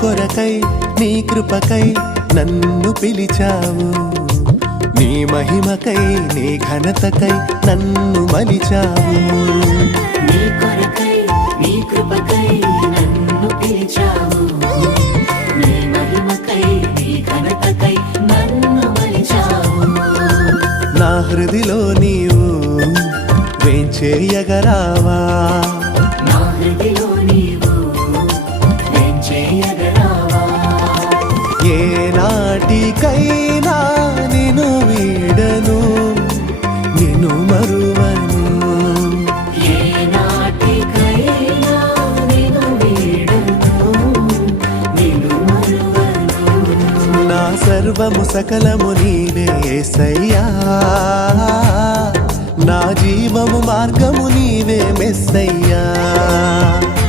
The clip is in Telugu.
కొరకై నీ కృపకై నన్ను పిలిచావు, నీ మహిమకై నీ ఘనతకై నన్ను మలిచావు. నీ కొరకై నీ కృపకై నన్ను పిలిచావు, నీ మహిమకై నీ ఘనతకై నన్ను మలిచావు. నా హృదిలో నీవు వేంచేయగరావా, నా హృదిలో నీవు వేంచేయగరావా. ఏ నాటికైనా నిన్ను వీడను, నిన్ను మరువను. ఏ నాటికైనా నిన్ను వీడను, నిన్ను మరువను. నా సర్వము సకలము నీవే యేసయ్యా, నా జీవము మార్గము నీవే మెస్సయ్యా.